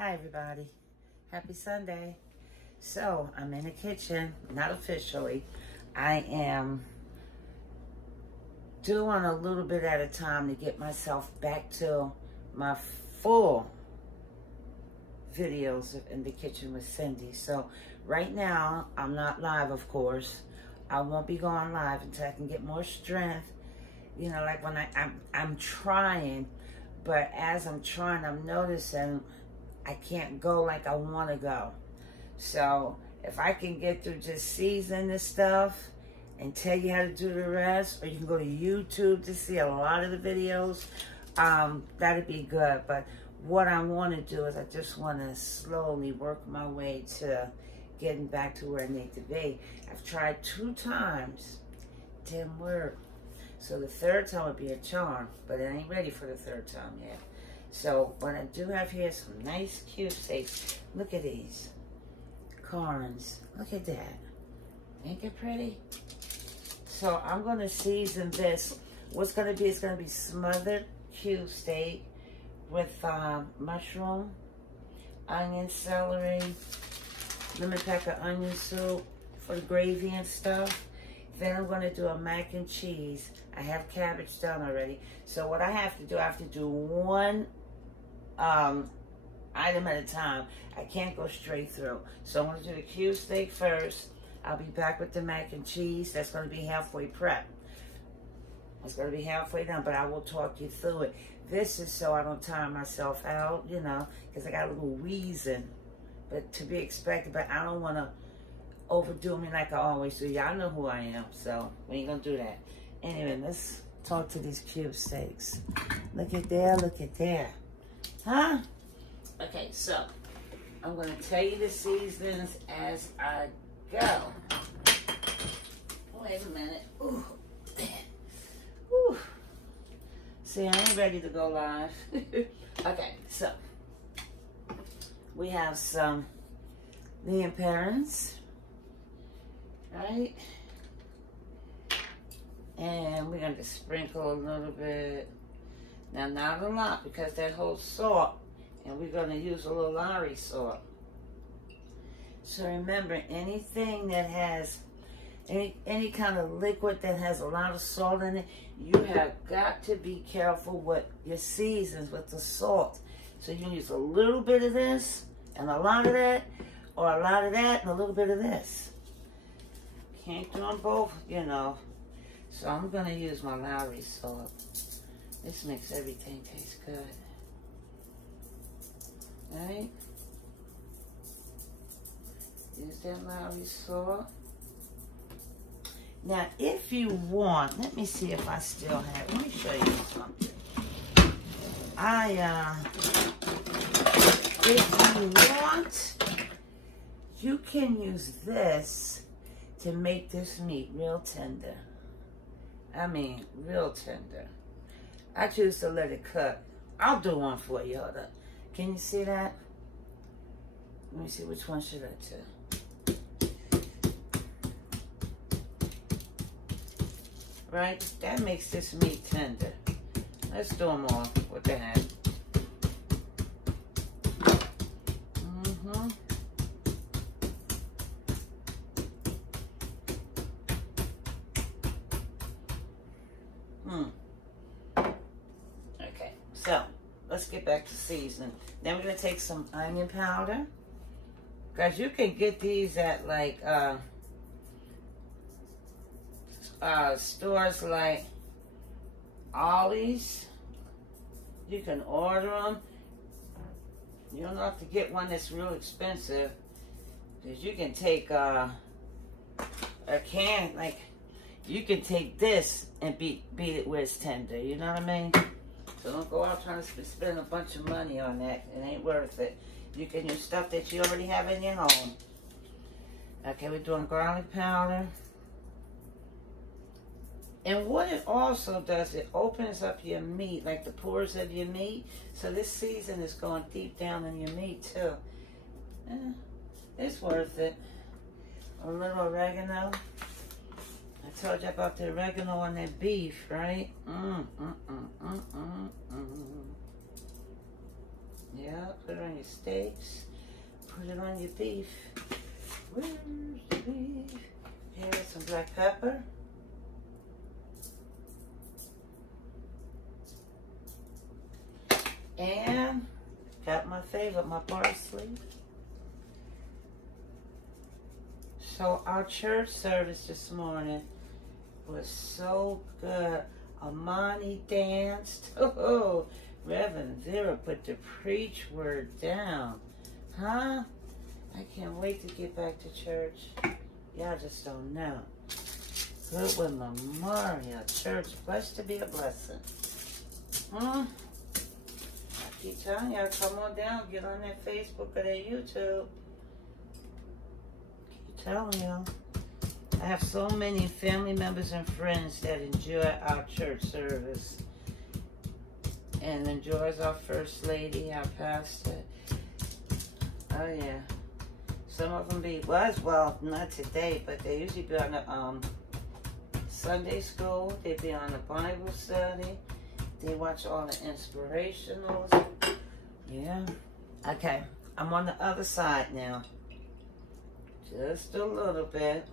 Hi everybody, happy Sunday. So I'm in the kitchen, not officially. I am doing a little bit at a time to get myself back to my full videos in the kitchen with Cindy. So right now, I'm not live, of course. I won't be going live until I can get more strength. You know, like when I'm trying, but as I'm trying, I'm noticing I can't go like I want to go. So if I can get through just seasoning this stuff and tell you how to do the rest, or you can go to YouTube to see a lot of the videos, that'd be good. But what I want to do is I just want to slowly work my way to getting back to where I need to be. I've tried 2 times, didn't work. So the third time would be a charm, but it ain't ready for the third time yet. So what I do have here is some nice cube steaks. Look at these corns. Look at that. Ain't it pretty? So I'm going to season this. What's going to be, it's going to be smothered cube steak with mushroom, onion, celery, lemon pepper onion soup for the gravy and stuff. Then I'm going to do a mac and cheese. I have cabbage done already. So what I have to do one item at a time. I can't go straight through. So I'm going to do the cube steak first. I'll be back with the mac and cheese. That's going to be halfway prep. It's going to be halfway done, but I will talk you through it. This is so I don't tire myself out, you know, because I got a little wheezing. But to be expected, but I don't want to overdo me like I always do. Y'all know who I am, so we ain't going to do that. Anyway, let's talk to these cube steaks. Look at there, look at there. Huh? Okay, so I'm going to tell you the seasonings as I go. Wait a minute. Ooh. Ooh. See, I ain't ready to go live. Okay, so we have some onion parents, right? And we're going to sprinkle a little bit. Now, not a lot because that whole salt, and we're going to use a little Lowry salt. So remember, anything that has, any kind of liquid that has a lot of salt in it, you have got to be careful with your seasons with the salt. So you can use a little bit of this and a lot of that, or a lot of that and a little bit of this. Can't do them both, you know. So I'm going to use my Lowry salt. This makes everything taste good. Right? Use that Lowry salt. Now, if you want, let me see if I still have, let me show you something. If you want, you can use this to make this meat real tender. I mean, real tender. I choose to let it cook. I'll do one for you. Hold up. Can you see that? Let me see, which one should I do? Right? That makes this meat tender. Let's do them all. What the heck? Okay, so let's get back to seasoning. Then we're going to take some onion powder. Guys, you can get these at like stores like Ollie's. You can order them. You don't have to get one that's real expensive, because you can take a can, like you can take this and beat it where it's tender. You know what I mean? So don't go out trying to spend a bunch of money on that. It ain't worth it. You can use stuff that you already have in your home. Okay, we're doing garlic powder. And what it also does, it opens up your meat, like the pores of your meat. So this season is going deep down in your meat too. It's worth it. A little oregano. I told you about the oregano on that beef, right? Yeah, put it on your steaks. Put it on your beef. Where's the beef? Here's some black pepper. And got my favorite, my parsley. So our church service this morning was so good. Amani danced. Oh, Reverend Vera put the preach word down. Huh? I can't wait to get back to church. Y'all just don't know. Good with Memorial Church. Blessed to be a blessing. I keep telling y'all, come on down. Get on that Facebook or that YouTube. Keep telling y'all. I have so many family members and friends that enjoy our church service. And enjoys our First Lady, our pastor. Oh, yeah. Some of them well, not today, but they usually be on the Sunday school. They be on the Bible study. They watch all the inspirationals. Yeah. Okay. I'm on the other side now. Just a little bit.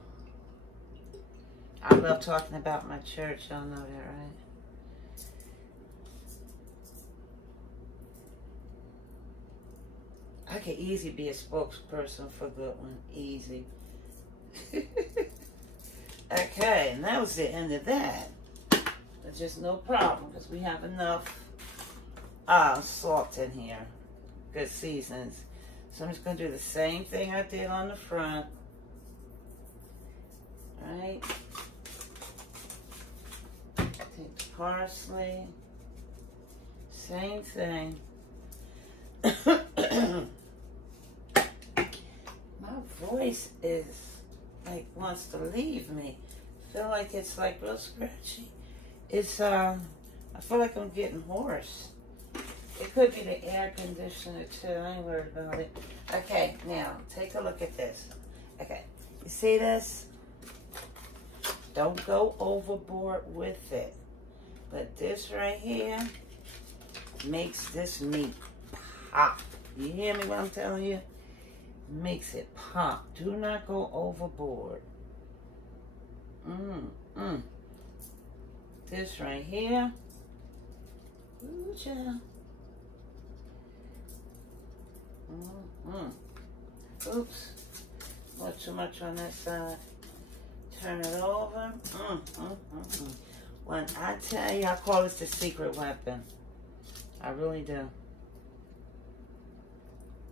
I love talking about my church. Y'all know that, right? I could easily be a spokesperson for Good One. Easy. Okay, and that was the end of that. But just no problem, because we have enough salt in here. Good seasons. So I'm just going to do the same thing I did on the front. Right? Take the parsley. Same thing. My voice is like wants to leave me. I feel like it's like real scratchy. It's I feel like I'm getting hoarse. It could be the air conditioner too. I ain't worried about it. Okay, now take a look at this. Okay, you see this? Don't go overboard with it. But this right here makes this meat pop. You hear me what I'm telling you? Makes it pop. Do not go overboard. This right here. Ooh, child. Oops. Not too much on that side. Turn it over. When I tell you, I call this the secret weapon. I really do.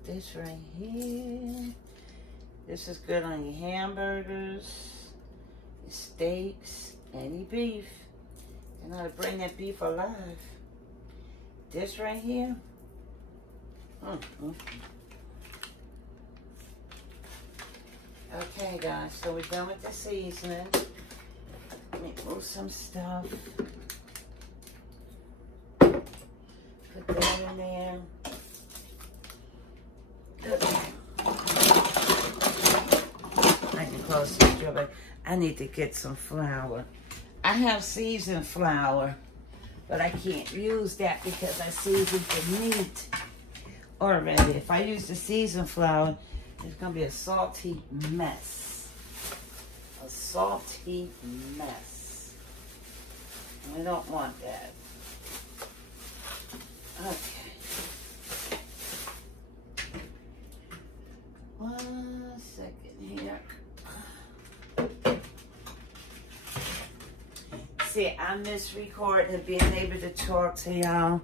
This right here. This is good on your hamburgers, your steaks, any beef. You know how to bring that beef alive. This right here. Okay, guys, so we're done with the seasoning. Let me move some stuff. Put that in there. I can close this door, but I need to get some flour. I have seasoned flour, but I can't use that because I seasoned the meat already. If I use the seasoned flour, it's going to be a salty mess. A salty mess. And we don't want that. Okay. 1 second here. See, I miss recording and being able to talk to y'all.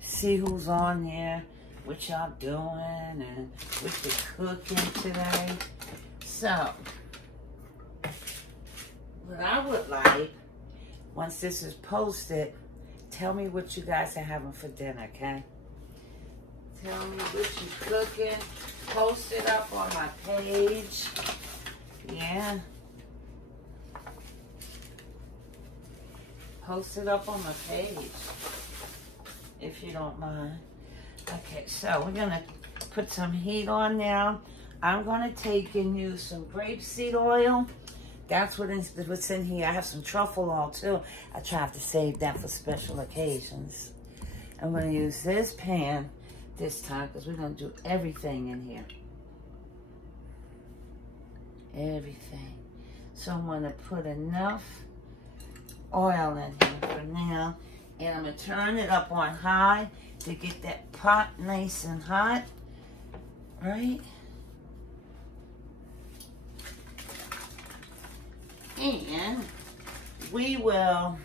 See who's on there, what y'all doing, and what you're cooking today. So, what I would like, once this is posted, tell me what you guys are having for dinner, okay? Tell me what you're cooking. Post it up on my page. Yeah. Post it up on my page, if you don't mind. Okay, so we're gonna put some heat on now. I'm gonna take and use some grapeseed oil. That's what's in here. I have some truffle oil too. I try to save that for special occasions. I'm gonna use this pan. this time because we're going to do everything in here. Everything. So I'm going to put enough oil in here for now. And I'm going to turn it up on high to get that pot nice and hot. Right? And we will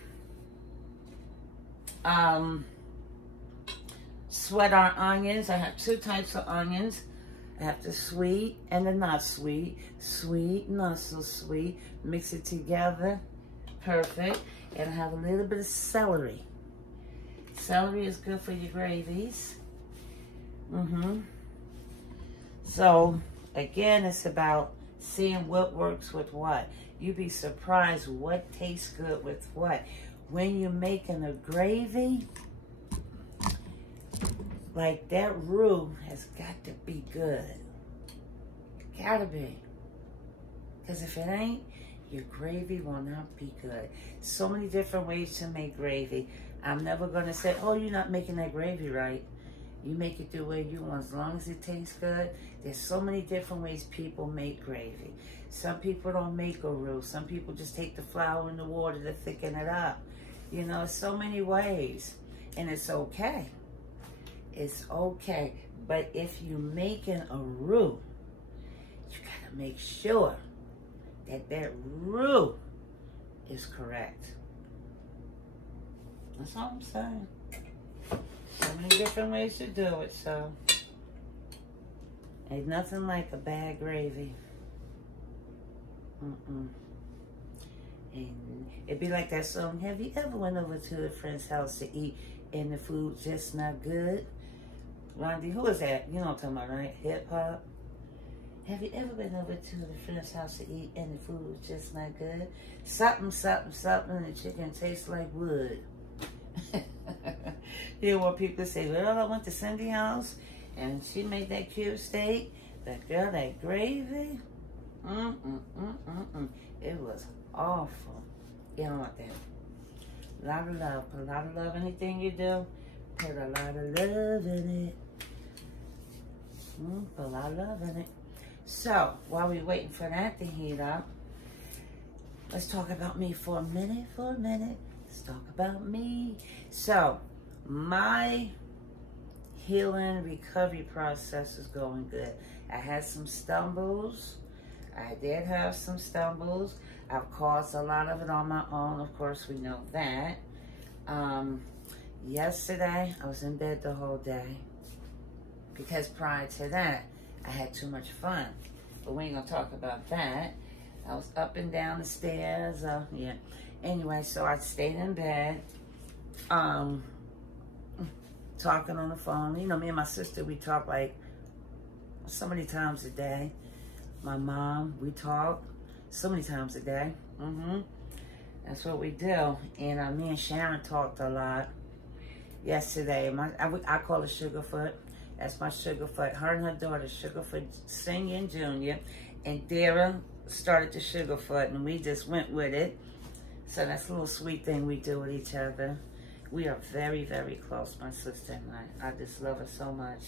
sweat our onions. I have two types of onions. I have the sweet and the not sweet. Sweet, not so sweet. Mix it together. Perfect. And I have a little bit of celery. Celery is good for your gravies. So, again, it's about seeing what works with what. You'd be surprised what tastes good with what. When you're making a gravy, like that roux has got to be good. Gotta be. Because if it ain't, your gravy will not be good. So many different ways to make gravy. I'm never going to say, oh, you're not making that gravy right. You make it the way you want, as long as it tastes good. There's so many different ways people make gravy. Some people don't make a roux. Some people just take the flour and the water to thicken it up. You know, so many ways. And it's okay. It's okay. But if you're making a roux, you got to make sure that that roux is correct. That's all I'm saying. So many different ways to do it, so ain't nothing like a bad gravy. And it'd be like that song, have you ever went over to a friend's house to eat and the food just not good? Rondi, who is that? You know what I'm talking about, right? Hip hop. Have you ever been over to the friend's house to eat and the food was just not good? Something, something, something, and the chicken tastes like wood. You know what people say, well, I went to Cindy's house and she made that cube steak. That girl, that gravy, it was awful. You don't want that. A lot of love. Put a lot of love in anything you do. Put a lot of love in it. Put a lot of love in it. So, while we're waiting for that to heat up, let's talk about me for a minute, Let's talk about me. So, my healing recovery process is going good. I had some stumbles. I did have some stumbles. I've caused a lot of it on my own. Of course, we know that. Yesterday, I was in bed the whole day. Because prior to that, I had too much fun. But we ain't going to talk about that. I was up and down the stairs. Yeah. Anyway, so I stayed in bed. Talking on the phone. You know, me and my sister, we talk like so many times a day. My mom, we talk so many times a day. That's what we do. And me and Sharon talked a lot yesterday. I call her Sugarfoot. That's my Sugarfoot. Her and her daughter, Sugarfoot Senior and Junior. And Dara started the Sugarfoot, and we just went with it. So that's a little sweet thing we do with each other. We are very, very close, my sister and I. I just love her so much.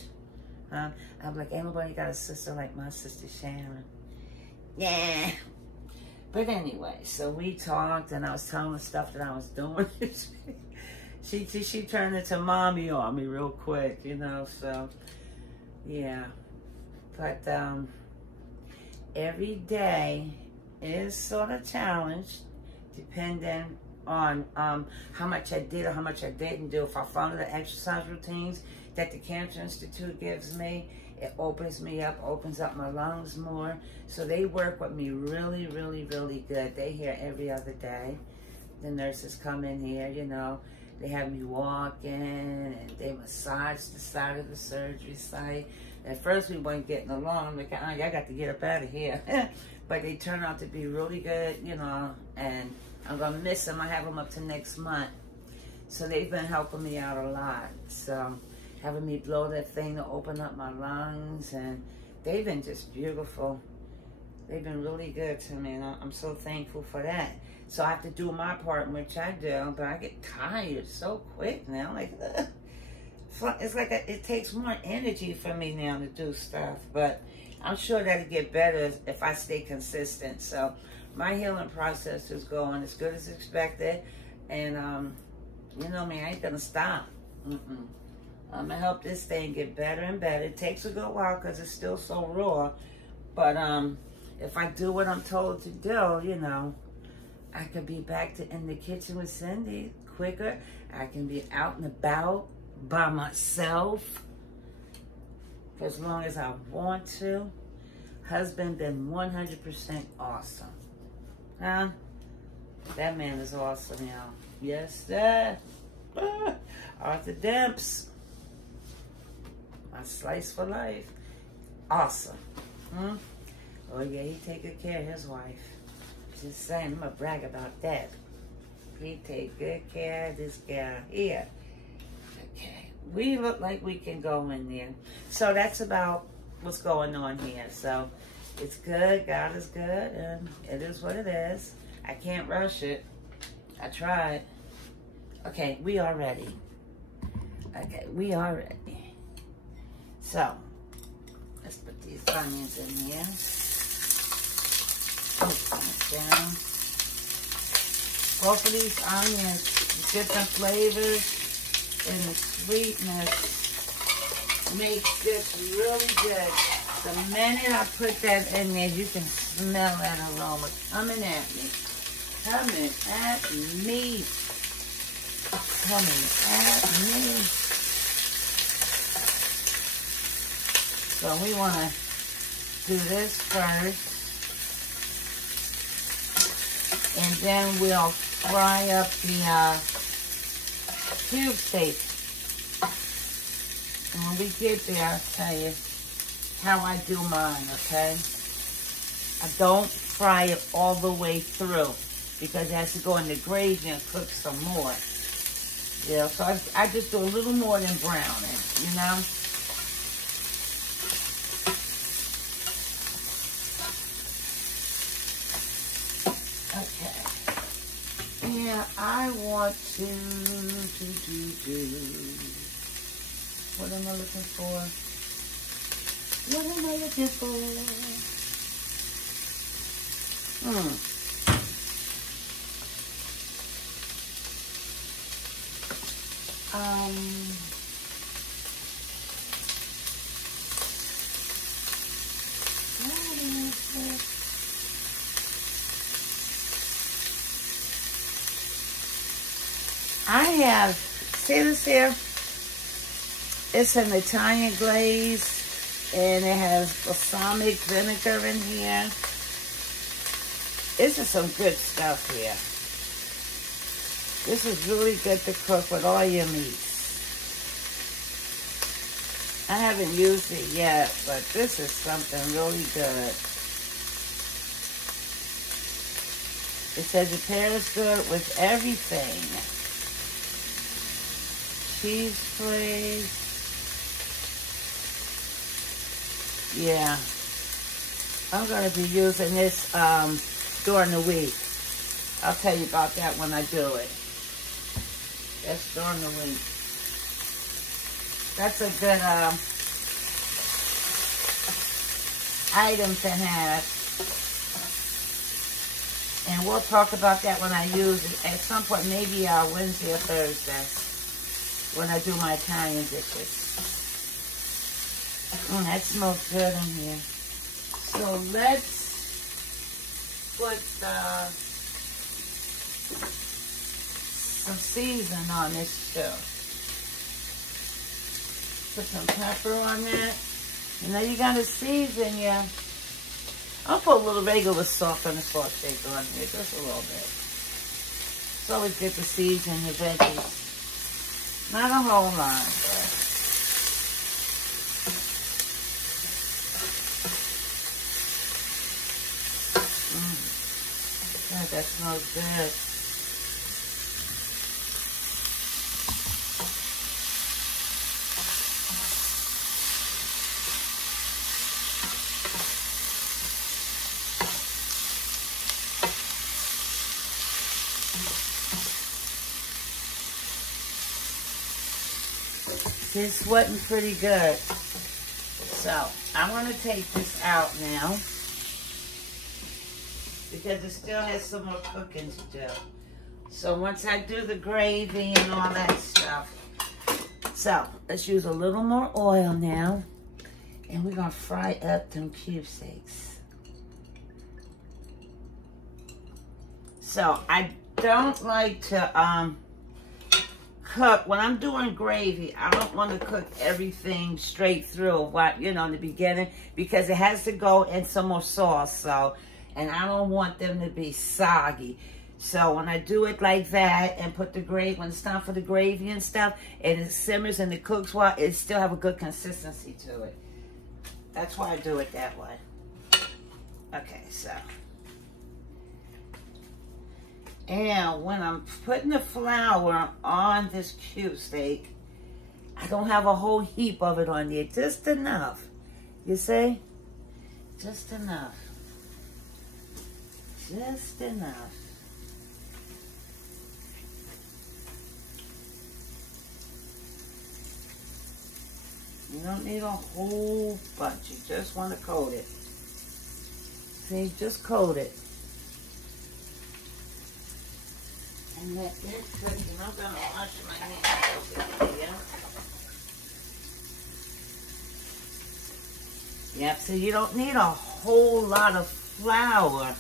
I'm like, ain't nobody got a sister like my sister Sharon. Yeah. But anyway, so we talked, and I was telling her stuff that I was doing. She turned into mommy on me real quick, you know, so, yeah. But every day is sort of challenged, depending on how much I did or how much I didn't do. If I follow the exercise routines that the Cancer Institute gives me, it opens me up, opens up my lungs more. So they work with me really, really, really good. They here every other day. The nurses come in here, you know. They have me walking, and they massage the side of the surgery site. At first, we weren't getting along. I'm like, I got to get up out of here. But they turn out to be really good, you know, and I'm going to miss them. I have them up to next month. So they've been helping me out a lot. So having me blow that thing to open up my lungs, and they've been just beautiful. They've been really good to me, and I'm so thankful for that. So I have to do my part, which I do, but I get tired so quick now. Like, it's like it takes more energy for me now to do stuff, but I'm sure that'll get better if I stay consistent. So my healing process is going as good as expected, and you know me, I ain't gonna stop. I'm gonna help this thing get better and better. It takes a good while because it's still so raw, but if I do what I'm told to do, you know, I could be back to in the kitchen with Cindy quicker. I can be out and about by myself for as long as I want to. Husband been 100% awesome. Huh? That man is awesome, y'all. Yes, sir. Arthur Demps. My slice for life. Awesome. Oh, yeah, he take good care of his wife. Just saying, I'm going to brag about that. He take good care of this gal here. Okay. We look like we can go in there. So that's about what's going on here. So it's good. God is good. And it is what it is. I can't rush it. I tried. Okay, we are ready. Okay, we are ready. So let's put these onions in here. Down. Both of these onions, different flavors and the sweetness makes this really good. The minute I put that in there, you can smell that aroma coming at me. Coming at me. Coming at me. So we want to do this first. And then we'll fry up the cube steak. And when we get there, I'll tell you how I do mine, okay? I don't fry it all the way through because it has to go in the gravy and cook some more. Yeah, so I just do a little more than browning, you know? Yeah, I want to what am I looking for? What am I looking for? What is it? I have, see this here? It's an Italian glaze, and it has balsamic vinegar in here. This is some good stuff here. This is really good to cook with all your meats. I haven't used it yet, but this is something really good. It says it pairs good with everything. Cheese flakes. Yeah. I'm going to be using this during the week. I'll tell you about that when I do it. That's during the week. That's a good item to have. And we'll talk about that when I use it at some point, maybe Wednesday or Thursday, when I do my Italian dishes. That smells good in here. So let's put some seasoning on this too. Put some pepper on that. You know, you gotta season your... I'll put a little regular salt on the salt shaker on here, just a little bit. It's always good to season your veggies. Not a whole lot, but... God, that smells good. It's sweating pretty good. So I'm going to take this out now because it still has some more cooking to do. So once I do the gravy and all that stuff. So let's use a little more oil now. And we're going to fry up them cube steaks. So I don't like to cook. When I'm doing gravy, I don't want to cook everything straight through, in the beginning, because it has to go in some more sauce. So, and I don't want them to be soggy. So when I do it like that and put the gravy, when it's time for the gravy and stuff, and it simmers and it cooks well, it still have a good consistency to it. That's why I do it that way. Okay, so. And when I'm putting the flour on this cube steak, I don't have a whole heap of it on there. Just enough. You see? Just enough. Just enough. You don't need a whole bunch. You just want to coat it. See, just coat it. And let that cook. And I'm going to wash my hands over here. Yep, so you don't need a whole lot of flour.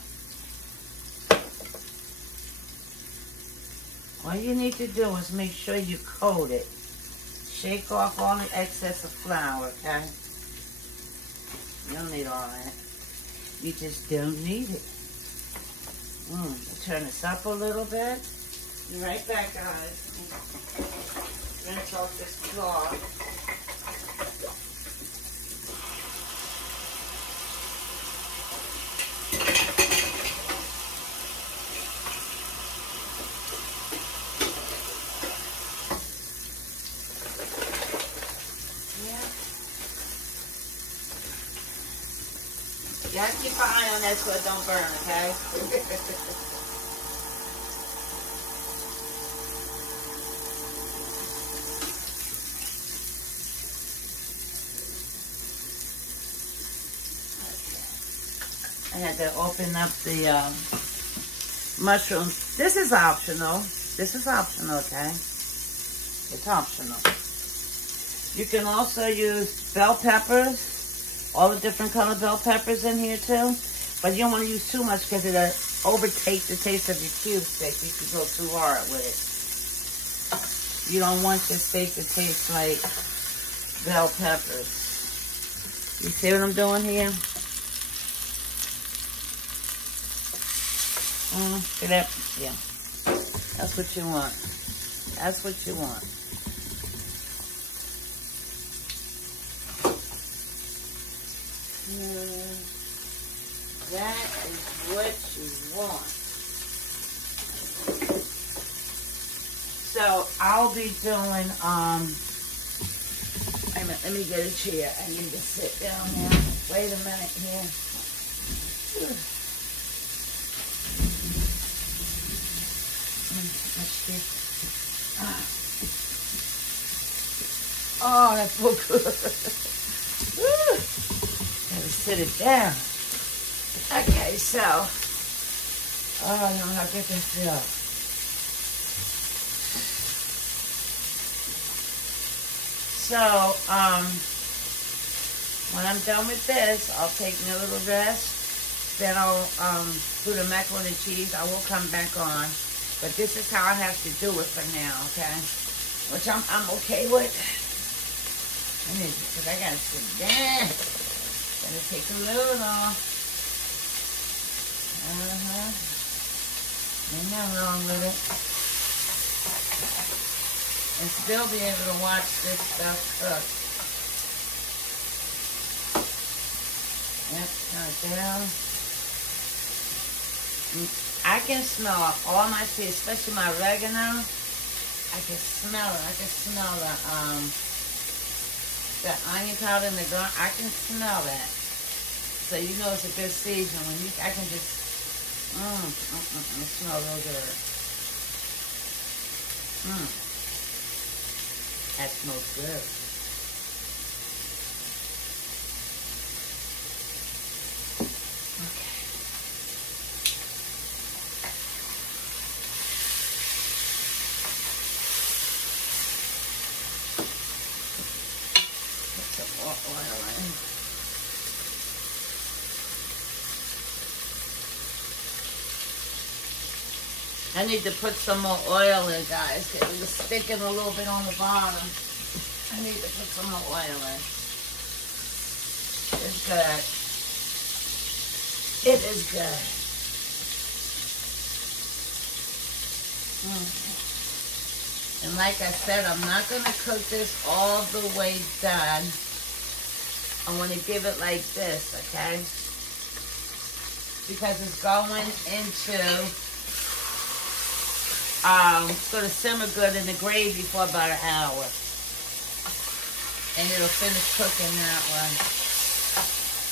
All you need to do is make sure you coat it. Shake off all the excess of flour, okay? You don't need all that. You just don't need it. Turn this up a little bit. Be right back, guys. Rinse off this cloth. You have to keep an eye on that so it don't burn, okay? I had to open up the mushrooms. This is optional. This is optional, okay? It's optional. You can also use bell peppers. All the different color bell peppers in here too. But you don't want to use too much because it'll overtake the taste of your cube steak. You could go too hard with it. You don't want your steak to taste like bell peppers. You see what I'm doing here? See that? Yeah. That's what you want. That's what you want. That is what you want. So I'll be doing, wait a minute, let me get a chair. I need to sit down now. Wait a minute here. Oh, that's so good. Gotta sit it down. Okay, so, oh, I don't know how to get this feel. So, when I'm done with this, I'll take me a little rest. Then I'll do the macaroni and cheese. I will come back on. But this is how I have to do it for now, okay? Which I'm okay with. Because I gotta sit down. Gotta take the load off. Ain't nothing wrong with it. And still be able to watch this stuff cook. Yep, turn it down. I can smell all my seeds, especially my oregano. I can smell it. I can smell the onion powder and the garlic. I can smell that. So you know it's a good season when I can just it smells real good. That smells good. I need to put some more oil in, guys. It was sticking a little bit on the bottom. I need to put some more oil in. It's good. It is good. And like I said, I'm not going to cook this all the way done. I want to give it like this, okay? Because it's going into, it's going to simmer good in the gravy for about an hour. And it'll finish cooking that one.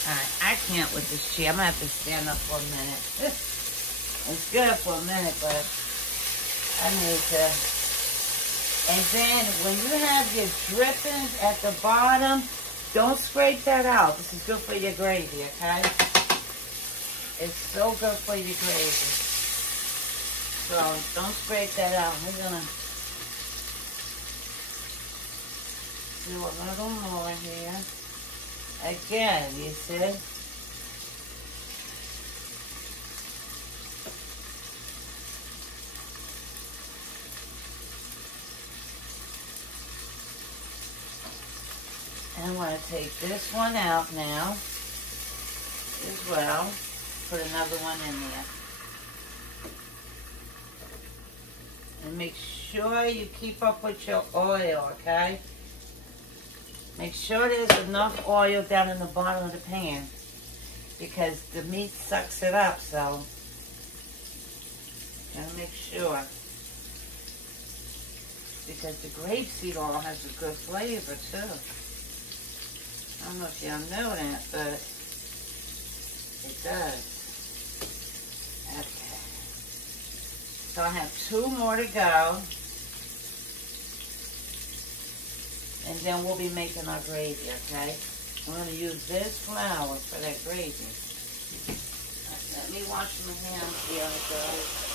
Alright, I can't with this cheese. I'm going to have to stand up for a minute. It's good for a minute, but I need to. And then when you have your drippings at the bottom, don't scrape that out. This is good for your gravy, okay? It's so good for your gravy. So don't scrape that out. We're gonna do a little more here. Again, you see? And I'm going to take this one out now as well. Put another one in there. And make sure you keep up with your oil, okay? Make sure there's enough oil down in the bottom of the pan because the meat sucks it up, so gotta make sure. Because the grapeseed oil has a good flavor too. I don't know if y'all know that, but it does. Okay. So I have 2 more to go. And then we'll be making our gravy, okay? I'm going to use this flour for that gravy. Let me wash my hands here, guys.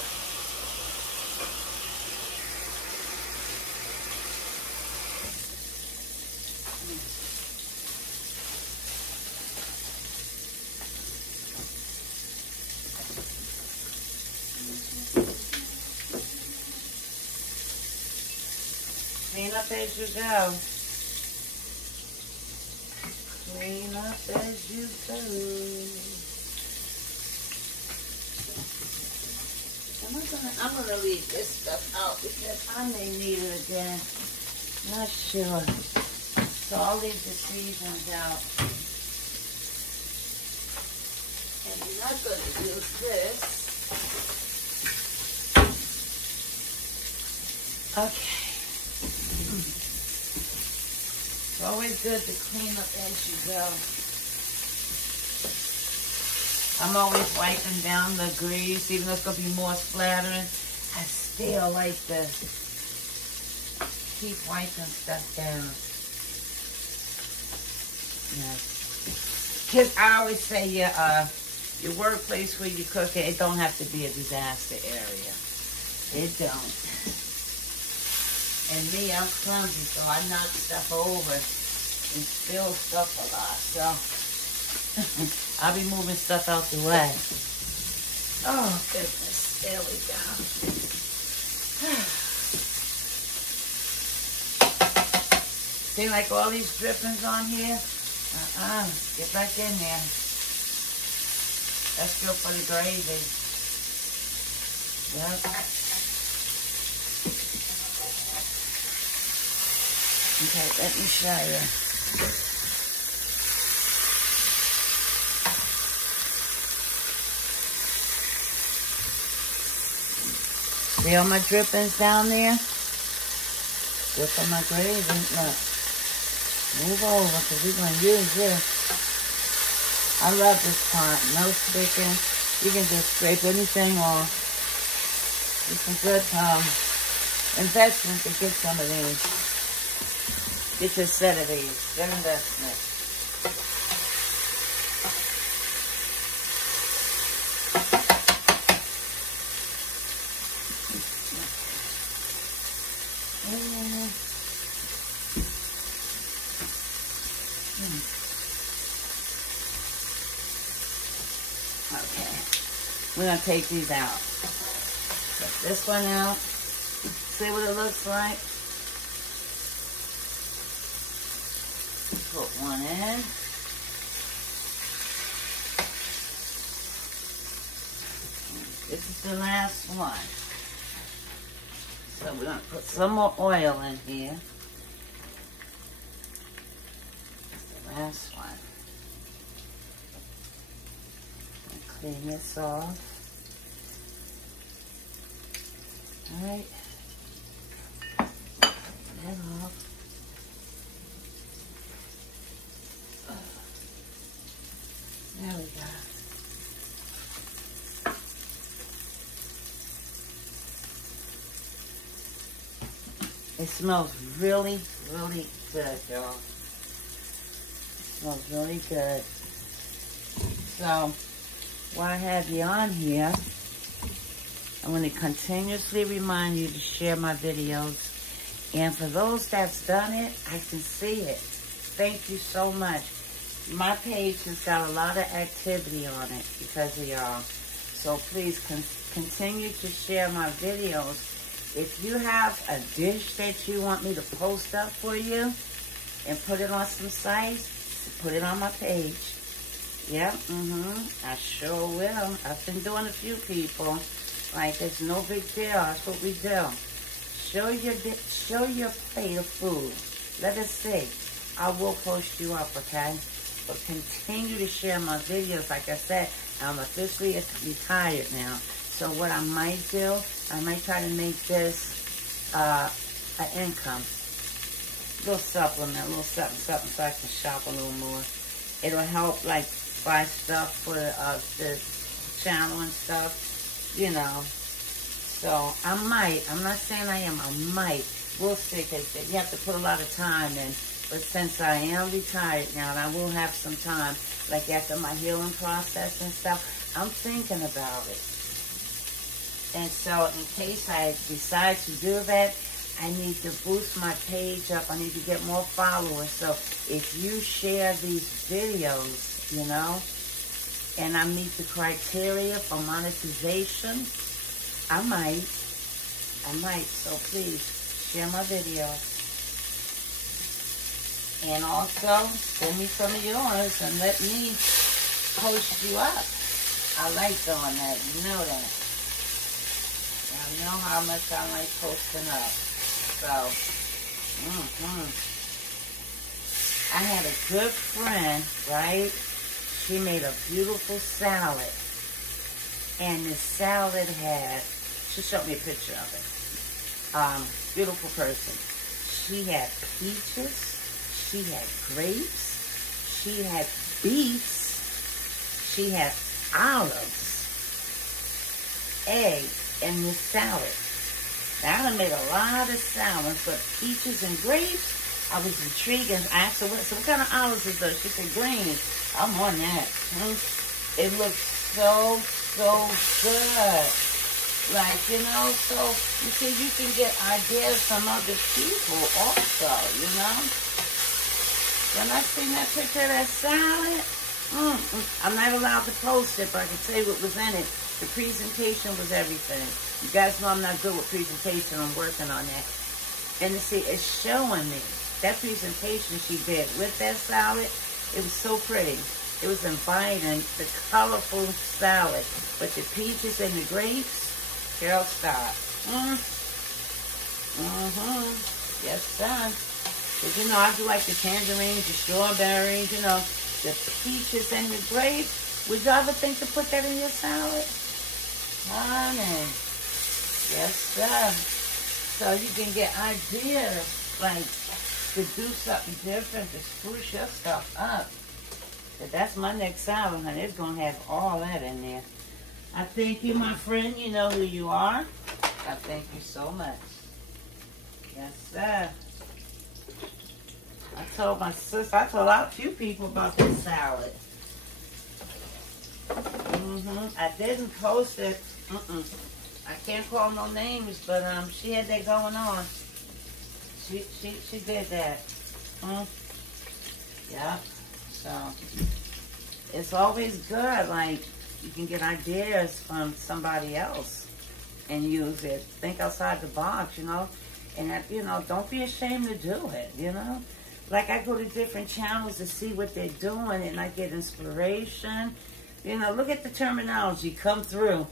Clean up as you go. Clean up as you go. I'm gonna leave this stuff out because I may need it again. Not sure. So I'll leave the seasonings out. And we're not gonna use this. Okay. It's always good to clean up as you go. I'm always wiping down the grease, even though it's going to be more splattering. I still like to keep wiping stuff down. Because I always say your workplace where you cook it don't have to be a disaster area. It don't. And me, I'm clumsy, so I knock stuff over and spill stuff a lot. So I'll be moving stuff out the way. Oh, goodness. There we go. See, like all these drippings on here? Get back in there. That's good for the gravy. Yep. Okay, let me show you. See all my drippings down there? Good for my gravy. Look. Move over because we're going to use this. I love this part. No sticking. You can just scrape anything off. It's some good investment to get some of these. Get your set of these. Good investment. Okay. We're going to take these out. this one out. See what it looks like? Put one in. This is the last one. So we're going to put some more oil in here. That's the last one. Clean this off. Alright. That off. There we go. It smells really, really good, y'all. It smells really good. So, while I have you on here, I'm going to continuously remind you to share my videos. And for those that's done it, I can see it. Thank you so much. My page has got a lot of activity on it because of y'all. So please continue to share my videos. If you have a dish that you want me to post up for you and put it on some sites, put it on my page. Yep, I sure will. I've been doing a few people. Like, it's no big deal. That's what we do. Show your plate of food. Let us see. I will post you up, okay? But continue to share my videos. Like I said, I'm officially retired now. So what I might do, I might try to make this an income. Little supplement, a little something so I can shop a little more. It'll help, like, buy stuff for the channel and stuff, you know. So I might, I'm not saying I am, I might. We'll see, because you have to put a lot of time in. But since I am retired now, and I will have some time, like after my healing process and stuff, I'm thinking about it. And so in case I decide to do that, I need to boost my page up. I need to get more followers. So if you share these videos, you know, and I meet the criteria for monetization, I might. So please share my videos. And also send me some of yours and let me post you up. I like doing that. You know that. You know how much I like posting up. So, I had a good friend, right? She made a beautiful salad. And the salad had, she showed me a picture of it. Beautiful person. She had peaches. She had grapes. She had beets. She had olives. Egg. In this salad. Now, I made a lot of salads, but peaches and grapes, I was intrigued and I asked her, what kind of olives is those? She said, green. I'm on that. It looks so good. Like, you know, so, you see, you can get ideas from other people also, you know. When I seen that picture of that salad, I'm not allowed to post it, but I can tell you what was in it. The presentation was everything. You guys know I'm not good with presentation. I'm working on that. And you see, it's showing me that presentation she did with that salad. It was so pretty. It was inviting, the colorful salad. But the peaches and the grapes, girl, stop. Yes, sir. But you know, I do like the tangerines, the strawberries, you know, the peaches and the grapes. Would you ever think to put that in your salad? Honey. Yes, sir. So you can get ideas, like, to do something different, to spruce your stuff up. But that's my next salad, honey. It's going to have all that in there. I thank you, my friend. You know who you are. I thank you so much. Yes, sir. I told my sister, I told a few people about this salad. I didn't post it. I can't call no names, but she had that going on. She did that. Yeah. So it's always good. Like, you can get ideas from somebody else. and use it. Think outside the box, you know. And, you know, don't be ashamed to do it, you know. Like, I go to different channels to see what they're doing, and I get inspiration. You know, look at the terminology. Come through.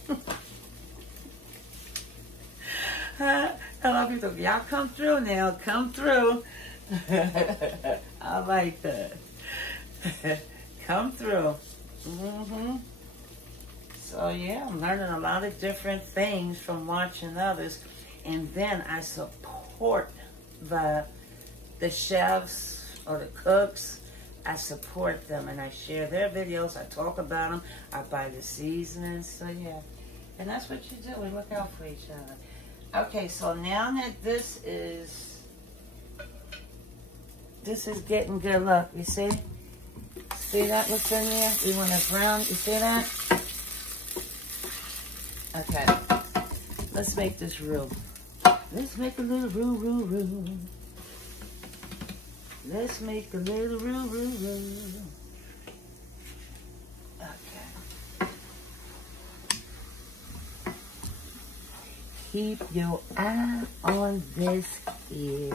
I love you. Y'all come through now. Come through. I like that. Come through. So, yeah, I'm learning a lot of different things from watching others. And then I support the chefs or the cooks. I support them and I share their videos. I talk about them. I buy the seasonings. So, yeah. And that's what you do. We look out for each other. Okay, so now that this is getting good. Look, you see? See that what's in there? We want to brown. You see that? Okay. Let's make this roux. Let's make a little roux. Let's make a little roux. Okay. Keep your eye on this here.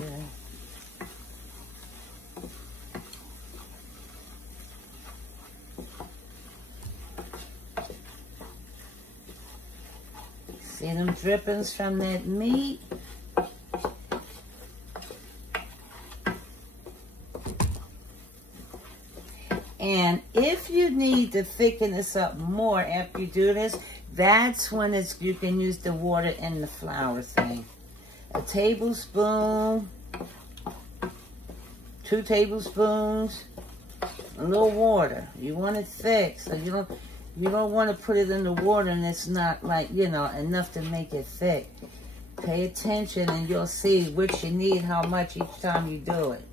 See them drippings from that meat? And if you need to thicken this up more after you do this, that's when you can use the water in the flour thing. A tablespoon, 2 tablespoons, a little water. You want it thick, so you don't want to put it in the water and it's not like, you know, enough to make it thick. Pay attention and you'll see which you need, how much each time you do it.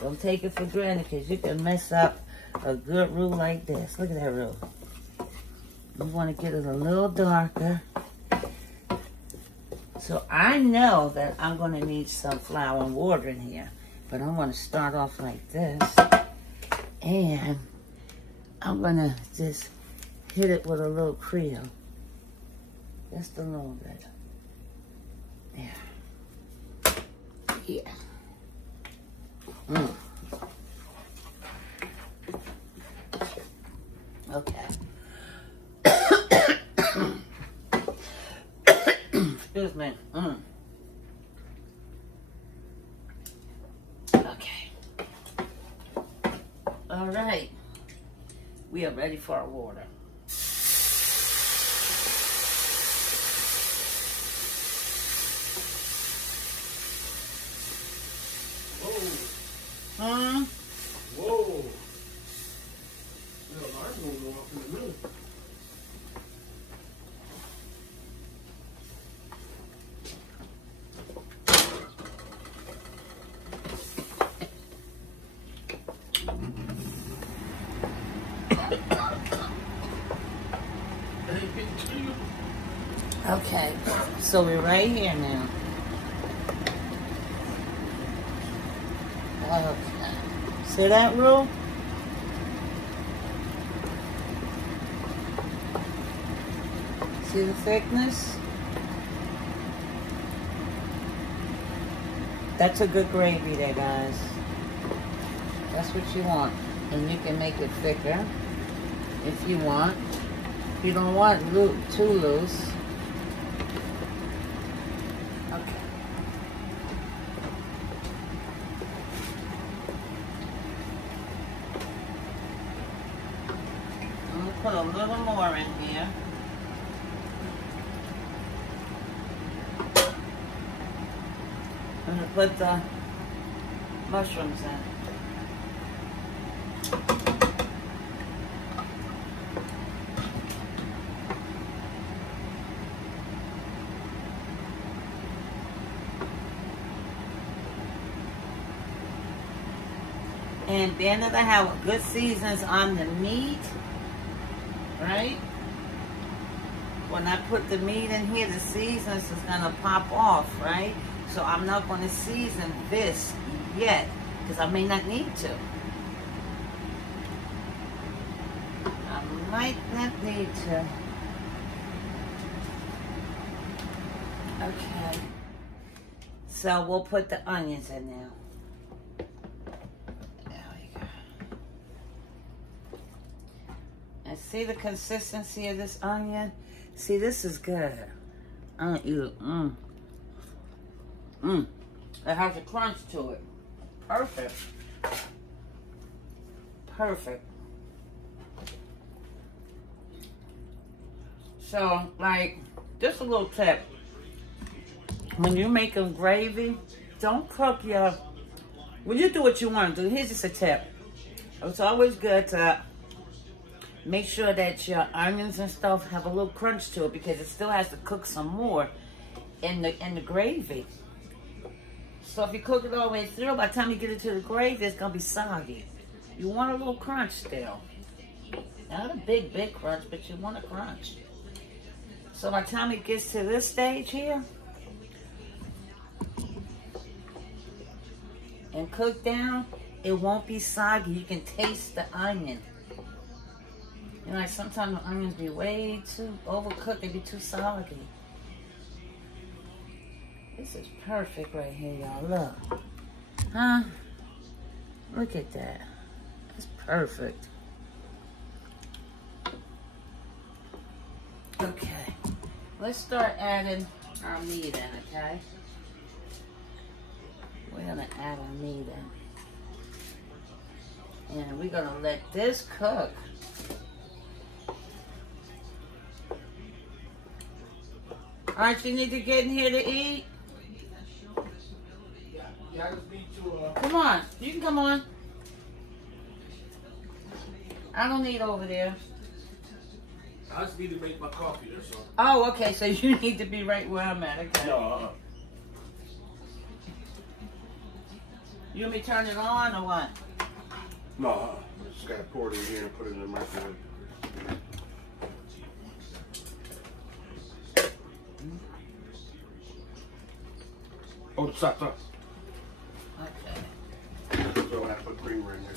Don't take it for granted because you can mess up a good roux like this. Look at that roux. You want to get it a little darker. So I know that I'm going to need some flour and water in here. But I'm going to start off like this. And I'm going to just hit it with a little Creole. Just a little bit. Yeah. Okay. Excuse me. Okay. All right. We are ready for our water. Whoa. Whoa. The alarm's gonna go off in a minute. Okay, so we're right here now. Okay. See that roux? See the thickness? That's a good gravy there, guys. That's what you want. And you can make it thicker if you want. You don't want too loose. Okay. I'm going to put a little more in here. I'm going to put the mushrooms in. And then I have good seasons on the meat, right? When I put the meat in here, the seasons is gonna pop off, right? So I'm not gonna season this yet, because I may not need to. I might not need to. Okay. So we'll put the onions in now. There we go. And see the consistency of this onion? See, this is good. It has a crunch to it. Perfect. Perfect. So, like, just a little tip. When you're making gravy, don't cook your... Well, you do what you want to do. Here's just a tip. It's always good to make sure that your onions and stuff have a little crunch to it because it still has to cook some more in the gravy. So if you cook it all the way through, by the time you get it to the gravy, it's going to be soggy. You want a little crunch still. Not a big crunch, but you want a crunch. So by the time it gets to this stage here, and cook down, it won't be soggy. You can taste the onion. You know, like sometimes the onions be way too overcooked. They be too soggy. This is perfect right here, y'all. Look. Huh? Look at that. It's perfect. Okay. Let's start adding our meat in, okay? We're gonna add our meat in. And we're gonna let this cook. Aren't you need to get in here to eat? Yeah, I just need to, Come on, you can come on. I don't need over there. I just need to make my coffee there, so. Oh, okay, so you need to be right where I'm at, okay. No, You want me to turn it on or what? No, just gotta pour it in here and put it in the microwave. Oh, stop. Okay. So I have to put creamer in there.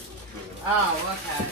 Oh, okay.